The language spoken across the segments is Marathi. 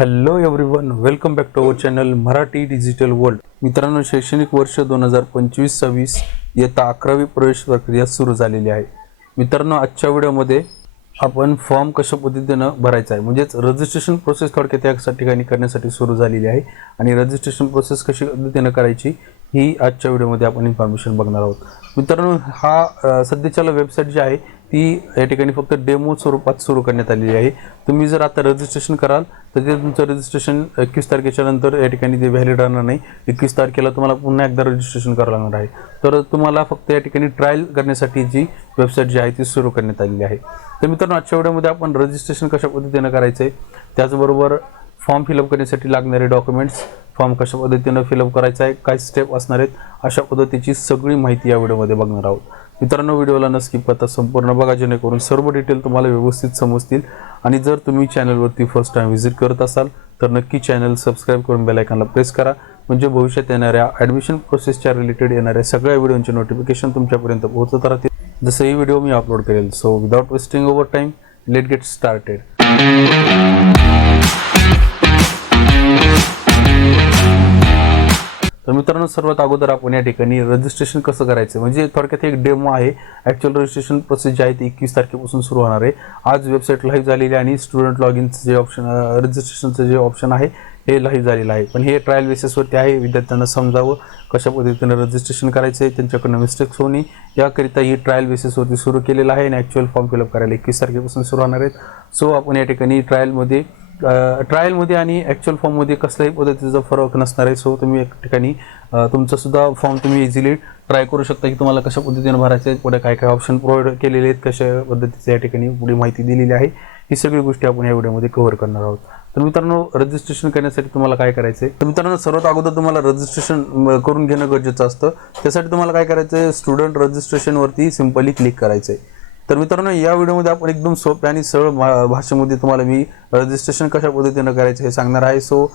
Hello everyone welcome back to our channel Marathi digital world मित्रांनो शैक्षणिक वर्ष दोन हजार पंचवीस सव्वीस येता अकरावी प्रवेश प्रक्रिया सुरू झालेली आहे. मित्रांनो आजच्या व्हिडिओमध्ये आपण फॉर्म कशा पद्धतीनं भरायचा आहे? म्हणजेच रजिस्ट्रेशन प्रोसेस थोडक्यात या ठिकाणी करण्यासाठी सुरू झालेली आहे. आणि रजिस्ट्रेशन प्रोसेस कशी पद्धतीनं करायची ही आजच्या व्हिडिओमध्ये आपण इन्फॉर्मेशन बघणार आहोत. मित्रांनो हा सध्याच्याला वेबसाईट जी आहे ती या ठिकाणी फक्त डेमो स्वरूपात सुरू करण्यात आलेली आहे. तुम्ही जर आता रजिस्ट्रेशन कराल तर ते तुमचं रजिस्ट्रेशन एकवीस तारखेच्या नंतर या ठिकाणी ते व्हॅलिड राहणार नाही. एकवीस तारखेला तुम्हाला पुन्हा एकदा रजिस्ट्रेशन करावं लागणार आहे. तर तुम्हाला फक्त या ठिकाणी ट्रायल करण्यासाठी जी वेबसाईट जी आहे ती सुरू करण्यात आलेली आहे. तर मित्रांनो आजच्या व्हिडिओमध्ये आपण रजिस्ट्रेशन कशा पद्धतीनं करायचं आहे त्याचबरोबर फॉर्म फिलअप करण्यासाठी लागणारे डॉक्युमेंट्स फॉर्म कशा पद्धतीनं फिलअप करायचा आहे काय स्टेप असणार आहेत अशा पद्धतीची सगळी माहिती या व्हिडिओमध्ये बघणार आहोत. मित्रांनो व्हिडिओला न स्किप करता संपूर्ण बघा जेणेकरून सर्व डिटेल तुम्हाला व्यवस्थित समजतील. आणि जर तुम्ही चॅनलवरती फर्स्ट टाइम व्हिजिट करत असाल तर नक्की चॅनल सबस्क्राईब करून बेलायकनला प्रेस करा. म्हणजे भविष्यात येणाऱ्या ॲडमिशन प्रोसेसच्या रिलेटेड येणाऱ्या सगळ्या व्हिडिओचे नोटिफिकेशन तुमच्यापर्यंत पोहोचत राहतील. जसं ही व्हिडिओ मी अपलोड करेल. So without wasting over time let get started मित्रांनो सर्वात अगोदर आपण या ठिकाणी रजिस्ट्रेशन कसं करायचं? म्हणजे थोडक्यात एक डेमो आहे. ॲक्च्युअल रजिस्ट्रेशन प्रोसेस जी आहे ती एकवीस तारखेपासून सुरू होणार आहे. आज वेबसाईट लाईव्ह झालेली आहे आणि स्टुडंट लॉग इनचं जे ऑप्शन रजिस्ट्रेशनचं जे ऑप्शन आहे हे लाईव्ह झालेलं आहे. पण हे ट्रायल बेसिसवरती आहे. विद्यार्थ्यांना समजावं कशा पद्धतीनं रजिस्ट्रेशन करायचं आहे त्यांच्याकडनं मिस्टेक्स होणे याकरिता ही ट्रायल बेसिसवरती सुरू केलेलं आहे आणि ॲक्च्युअल फॉर्म फिलअप करायला एकवीस तारखेपासून सुरू होणार आहेत. सो आपण या ठिकाणी ट्रायलमध्ये ट्रायलमध्ये आणि ॲक्च्युअल फॉर्ममध्ये कसल्याही पद्धतीचा फरक नसणार आहे सो तुम्ही एक ठिकाणी तुमचासुद्धा फॉर्म तुम्ही इझिली ट्राय करू शकता की तुम्हाला कशा पद्धतीने भरायचे पुढे काय काय ऑप्शन प्रोव्हाइड केलेले आहेत कशा पद्धतीचे या ठिकाणी पुढे माहिती दिलेली आहे ही सगळी गोष्टी आपण या व्हिडिओमध्ये कव्हर करणार आहोत. तर मित्रांनो रजिस्ट्रेशन करण्यासाठी तुम्हाला काय करायचं आहे तर मित्रांनो सर्वात अगोदर तुम्हाला रजिस्ट्रेशन करून घेणं गरजेचं असतं. त्यासाठी तुम्हाला काय करायचं आहे स्टुडंट रजिस्ट्रेशनवरती सिम्पली क्लिक करायचं आहे तर मित्रांनो या व्हिडिओमध्ये आपण एकदम सोप्या आणि सरळ भाषेमध्ये तुम्हाला मी रजिस्ट्रेशन कशा पद्धतीनं करायचं हे सांगणार आहे. सो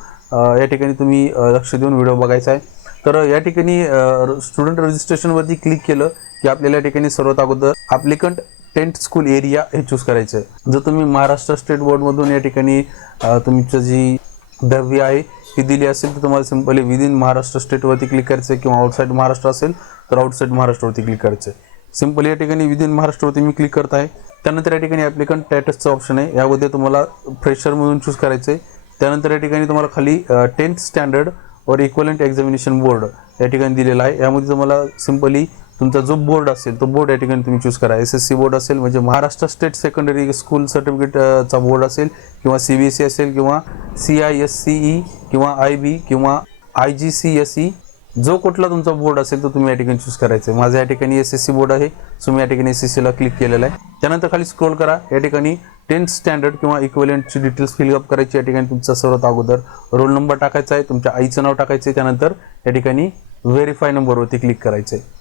या ठिकाणी तुम्ही लक्ष देऊन व्हिडिओ बघायचा आहे. तर या ठिकाणी स्टुडंट रजिस्ट्रेशनवरती क्लिक केलं की आपल्याला या ठिकाणी सर्वात अगोदर ॲप्लिकंट टेंट स्कूल एरिया हे चूज करायचं आहे. जर तुम्ही महाराष्ट्र स्टेट बोर्डमधून या ठिकाणी तुमचं जी दहावी आहे ही दिली असेल तर तुम्हाला सिम्पली विदिन महाराष्ट्र स्टेटवरती क्लिक करायचं आहे किंवा आउटसाईड महाराष्ट्र असेल तर आउटसाईड महाराष्ट्रवरती क्लिक करायचं आहे. सिंपल या ठिकाणी विदिन महाराष्ट्रवरती मी क्लिक करत आहे. त्यानंतर या ठिकाणी ॲप्लिकंट स्टॅटसचं ऑप्शन आहे. यामध्ये तुम्हाला फ्रेशर म्हणून चूज करायचं आहे. त्यानंतर या ठिकाणी तुम्हाला खाली tenth standard or equivalent examination board या ठिकाणी दिलेला आहे. यामध्ये तुम्हाला सिम्पली तुमचा जो बोर्ड असेल तो बोर्ड या ठिकाणी तुम्ही चूज करा. एस एस सी बोर्ड असेल म्हणजे महाराष्ट्र स्टेट सेकंडरी स्कूल सर्टिफिकेटचा बोर्ड असेल किंवा सी बी एस सी असेल किंवा C I S C E किंवा आय बी किंवा I G C S E जो कुठला तुमचा बोर्ड असेल तो तुम्ही या ठिकाणी चूज करायचं आहे माझा या ठिकाणी एस एस सी बोर्ड आहे. सो मी या ठिकाणी एस एस सीला क्लिक केलेला आहे. त्यानंतर खाली स्क्रोल करा. या ठिकाणी टेन्थ स्टँडर्ड किंवा इक्वलियंटची डिटेल्स फिलअप करायची या ठिकाणी तुमचा सर्वात अगोदर. रोल नंबर टाकायचा आहे. तुमच्या आईचं नाव टाकायचं आहे. त्यानंतर या ठिकाणी व्हेरीफाय नंबरवरती क्लिक करायचं आहे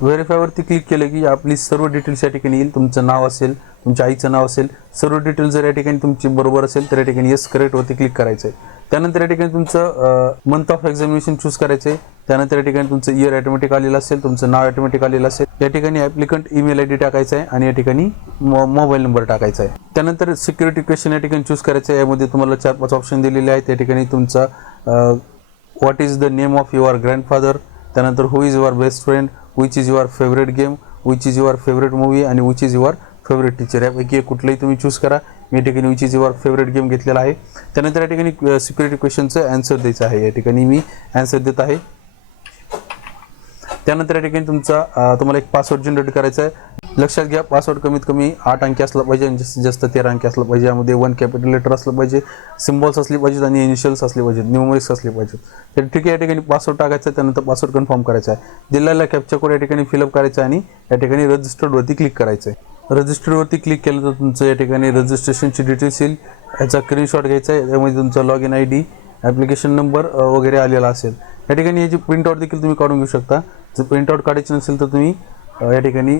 व्हेरीफायवरती क्लिक केलं की आपली सर्व डिटेल्स या ठिकाणी येईल. तुमचं नाव असेल तुमच्या आईचं नाव असेल सर्व डिटेल्स जर या ठिकाणी तुमची बरोबर असेल तर या ठिकाणी येस करेक्टवरती क्लिक करायचं आहे त्यानंतर या ठिकाणी तुमचं मंथ ऑफ एक्झामिनेशन चूज करायचं आहे. त्यानंतर या ठिकाणी तुमचं इयर ऑटोमॅटिक आलेलं असेल तुमचं नाव ऑटोमॅटिक आलेलं असेल. या ठिकाणी ॲप्लिकंट ईमेल आय डी टाकायचा आहे आणि या ठिकाणी मोबाईल नंबर टाकायचा आहे. त्यानंतर सिक्युरिटी क्वेश्चन या ठिकाणी चूज करायचं आहे. यामध्ये तुम्हाला चार पाच ऑप्शन दिलेले आहेत. त्या ठिकाणी तुमचा what is the name of your grandfather त्यानंतर who is your best friend which is your favourite game which is your favourite movie आणि which is your favourite teacher यापैकी कुठलंही तुम्ही चूज करा. मी या ठिकाणी which is your favourite game घेतलेला आहे. त्यानंतर या ठिकाणी सिक्युरिटी क्वेश्चनचं आन्सर द्यायचं आहे. या ठिकाणी मी आन्सर देत आहे. त्यानंतर या ठिकाणी तुमचा तुम्हाला एक पासवर्ड जनरेट करायचा आहे. लक्षात घ्या पासवर्ड कमीत कमी आठ अंकी असला पाहिजे आणि जास्तीत जास्त तेरा अंकी असला पाहिजे. यामध्ये वन कॅपिटल लेटर असलं पाहिजे सिम्बॉल्स असले पाहिजेत आणि इनिशियल्स असले पाहिजेत न्यूमरिक्स असले पाहिजेत. तर ठीक आहे या ठिकाणी पासवर्ड टाकायचा आहे त्यानंतर पासवर्ड कन्फर्म करायचा आहे. दिलेला कॅप्चा कोड या ठिकाणी फिलअप करायचा आहे आणि या ठिकाणी रजिस्टर्डवरती क्लिक करायचं आहे. रजिस्टरवरती क्लिक केलं तर तुमचं या ठिकाणी रजिस्ट्रेशनची डिटेल्स येईल. याचा स्क्रीनशॉट घ्यायचा आहे त्यामध्ये तुमचा log in I D application number वगैरे आलेला असेल. या ठिकाणी याची प्रिंटआउट देखील तुम्ही काढून घेऊ शकता. जर प्रिंटआउट काढायची नसेल तर तुम्ही या ठिकाणी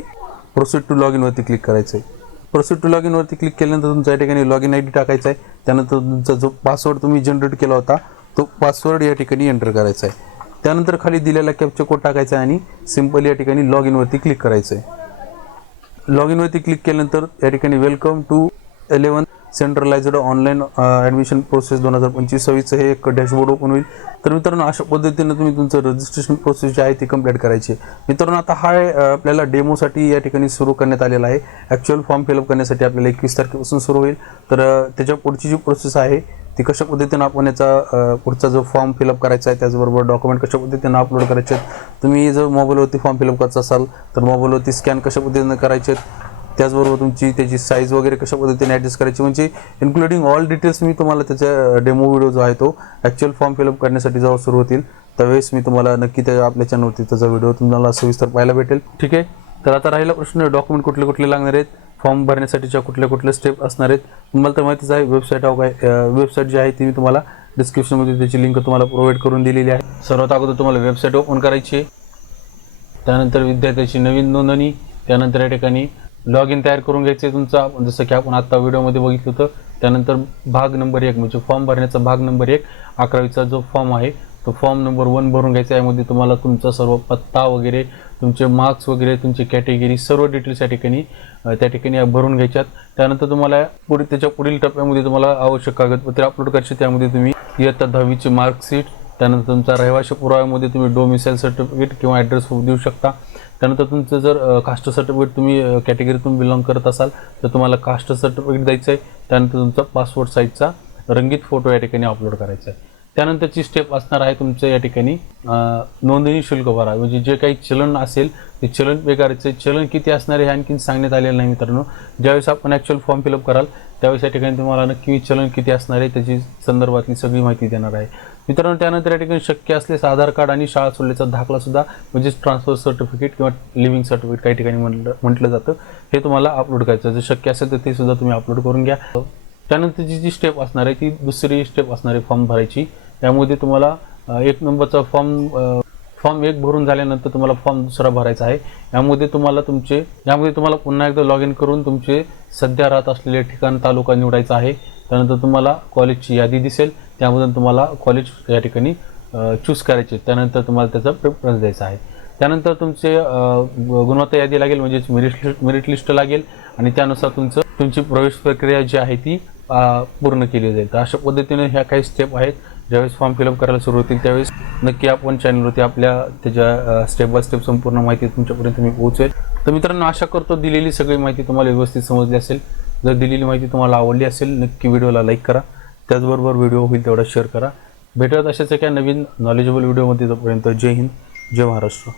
प्रोसीड टू लॉग इनवरती क्लिक करायचं आहे. प्रोसीड टू लॉग इनवरती क्लिक केल्यानंतर तुमच्या या ठिकाणी लॉग इन आय डी टाकायचा आहे. त्यानंतर तुमचा जो पासवर्ड तुम्ही जनरेट केला होता तो पासवर्ड या ठिकाणी एंटर करायचा आहे. त्यानंतर खाली दिलेला कॅप्चा कोड टाकायचा आहे आणि सिम्पली या ठिकाणी लॉग इनवरती क्लिक करायचं आहे. लॉग इनवरती क्लिक केल्यानंतर या ठिकाणी welcome to eleven centralised online admission process दोन हजार पंचवीस सव्वीसचं हे एक डॅशबोर्ड ओपन होईल. तर मित्रांनो अशा पद्धतीनं तुम्ही तुमचं रजिस्ट्रेशन प्रोसेस जी आहे ती कंप्लीट करायची. आहे. मित्रांनो आता हा uh, आपल्याला डेमोसाठी या ठिकाणी सुरू करण्यात आलेला आहे. ॲक्च्युअल फॉर्म फिलअप करण्यासाठी आपल्याला एकवीस तारखेपासून सुरू होईल. तर uh, त्याच्या पुढची जी प्रोसेस आहे ती कशा पद्धतीनं आपण याचा पुढचा जो फॉर्म फिलअप करायचा आहे त्याचबरोबर डॉक्युमेंट कशा पद्धतीनं अपलोड करायचे आहेत तुम्ही जर मोबाईलवरती फॉर्म फिलअप करत असाल तर मोबाईलवरती स्कॅन कशा पद्धतीनं करायचे आहेत त्याचबरोबर तुमची त्याची साईज वगैरे कशा पद्धतीने ॲडजस्ट करायची म्हणजे इन्क्लुडिंग ऑल डिटेल्स मी तुम्हाला त्याच्या डेमो व्हिडिओ जो आहे तो ॲक्च्युअल फॉर्म फिलअप करण्यासाठी जेव्हा सुरू होतील त्यावेळेस मी तुम्हाला नक्की त्या आपल्या चॅनलवरती त्याचा व्हिडिओ तुम्हाला सविस्तर पाहायला भेटेल. ठीक आहे? तर आता राहिला प्रश्न डॉक्युमेंट कुठले कुठले लागणार आहेत? फॉर्म भरण्यासाठीच्या कुठल्या कुठल्या स्टेप असणार आहेत तुम्हाला तर माहितीच आहे वेबसाईट काय वेबसाईट जी आहे ती मी तुम्हाला डिस्क्रिप्शनमध्ये त्याची लिंक तुम्हाला प्रोव्हाइड करून दिलेली आहे. सर्वात अगोदर तुम्हाला वेबसाईट ओपन करायची आहे. त्यानंतर विद्यार्थ्याची नवीन नोंदणी त्यानंतर या ठिकाणी लॉग इन तयार करून घ्यायचं आहे तुमचा. म्हणजे जसं की आपण आत्ता व्हिडिओमध्ये बघितलं होतं त्यानंतर भाग नंबर एक म्हणजे फॉर्म भरण्याचा भाग नंबर एक अकरावीचा जो फॉर्म आहे तो फॉर्म नंबर वन भरून घ्यायचा आहे. यामध्ये तुम्हाला तुमचा सर्व पत्ता वगैरे तुमचे मार्क्स वगैरे तुमची कॅटेगरी सर्व डिटेल्स या ठिकाणी त्या ठिकाणी भरून घ्यायच्यात. त्यानंतर तुम्हाला पुढे त्याच्या पुढील टप्प्यामध्ये तुम्हाला आवश्यक कागदपत्रे अपलोड करायची त्यामध्ये तुम्ही इयत्ता दहावीची मार्कशीट त्यानंतर तुमचा रहिवाशी पुराव्यामध्ये तुम्ही डोमिसाईल सर्टिफिकेट किंवा ॲड्रेस देऊ शकता. त्यानंतर तुमचं जर कास्ट सर्टिफिकेट तुम्ही कॅटेगरीतून बिलॉंग करत असाल तर तुम्हाला कास्ट सर्टिफिकेट द्यायचं आहे त्यानंतर तुमचा पासपोर्ट साईजचा रंगीत फोटो या ठिकाणी अपलोड करायचा आहे त्यानंतरची स्टेप असणार आहे तुमचं या ठिकाणी नोंदणी शुल्क भरा. म्हणजे जे काही चलन असेल ते चलन पे चलन किती असणार आहे हे आणखीन सांगण्यात आलेलं नाही मित्रांनो. ज्यावेळेस आपण ॲक्च्युअल फॉर्म फिलअप कराल त्यावेळेस या ठिकाणी तुम्हाला नक्की चलन किती असणार आहे त्याची संदर्भातली सगळी माहिती देणार आहे. मित्रांनो त्यानंतर या ठिकाणी शक्य असल्यास आधार कार्ड आणि शाळा सोडल्याचा दाखला सुद्धा म्हणजेच ट्रान्सफर सर्टिफिकेट किंवा लिव्हिंग सर्टिफिकेट काही ठिकाणी म्हटलं म्हटलं जातं. हे तुम्हाला अपलोड करायचं जर शक्य असेल तर ते सुद्धा तुम्ही अपलोड करून घ्या. त्यानंतरची जी स्टेप असणार आहे ती दुसरी स्टेप असणार आहे फॉर्म भरायची. त्यामध्ये तुम्हाला एक नंबरचा फॉर्म फॉर्म एक भरून झाल्यानंतर तुम्हाला फॉर्म दुसरा भरायचा आहे. यामध्ये तुम्हाला तुमचे यामध्ये तुम्हाला पुन्हा एकदा लॉग इन करून तुमचे सध्या राहत असलेले ठिकाण तालुका निवडायचा आहे. त्यानंतर तुम्हाला कॉलेजची यादी दिसेल. त्यामधून तुम्हाला कॉलेज या ठिकाणी चूज करायचे. त्यानंतर तुम्हाला त्याचा प्रेफरन्स द्यायचा आहे. त्यानंतर तुमचे गुणवत्ता यादी लागेल म्हणजेच मेरिट लिस्ट मेरिट लिस्ट लागेल. आणि त्यानुसार तुमचं तुमची प्रवेश प्रक्रिया जी आहे ती पूर्ण केली जाईल. तर अशा पद्धतीने ह्या काही स्टेप आहेत. ज्यावेळेस फॉर्म फिलअप करायला सुरू होतील त्यावेळेस नक्की आपण चॅनलवरती आपल्या त्याच्या स्टेप बाय स्टेप संपूर्ण माहिती तुमच्यापर्यंत मी पोहोचेल तर मित्रांनो आशा करतो दिलेली सगळी माहिती तुम्हाला व्यवस्थित समजली असेल. जर दिलेली माहिती तुम्हाला आवडली असेल नक्की व्हिडिओला लाईक करा. त्याचबरोबर व्हिडिओ होईल तेवढा शेअर करा. भेटत अशाच एका नवीन नॉलेजेबल व्हिडिओमध्ये तोपर्यंत. जय हिंद जय महाराष्ट्र.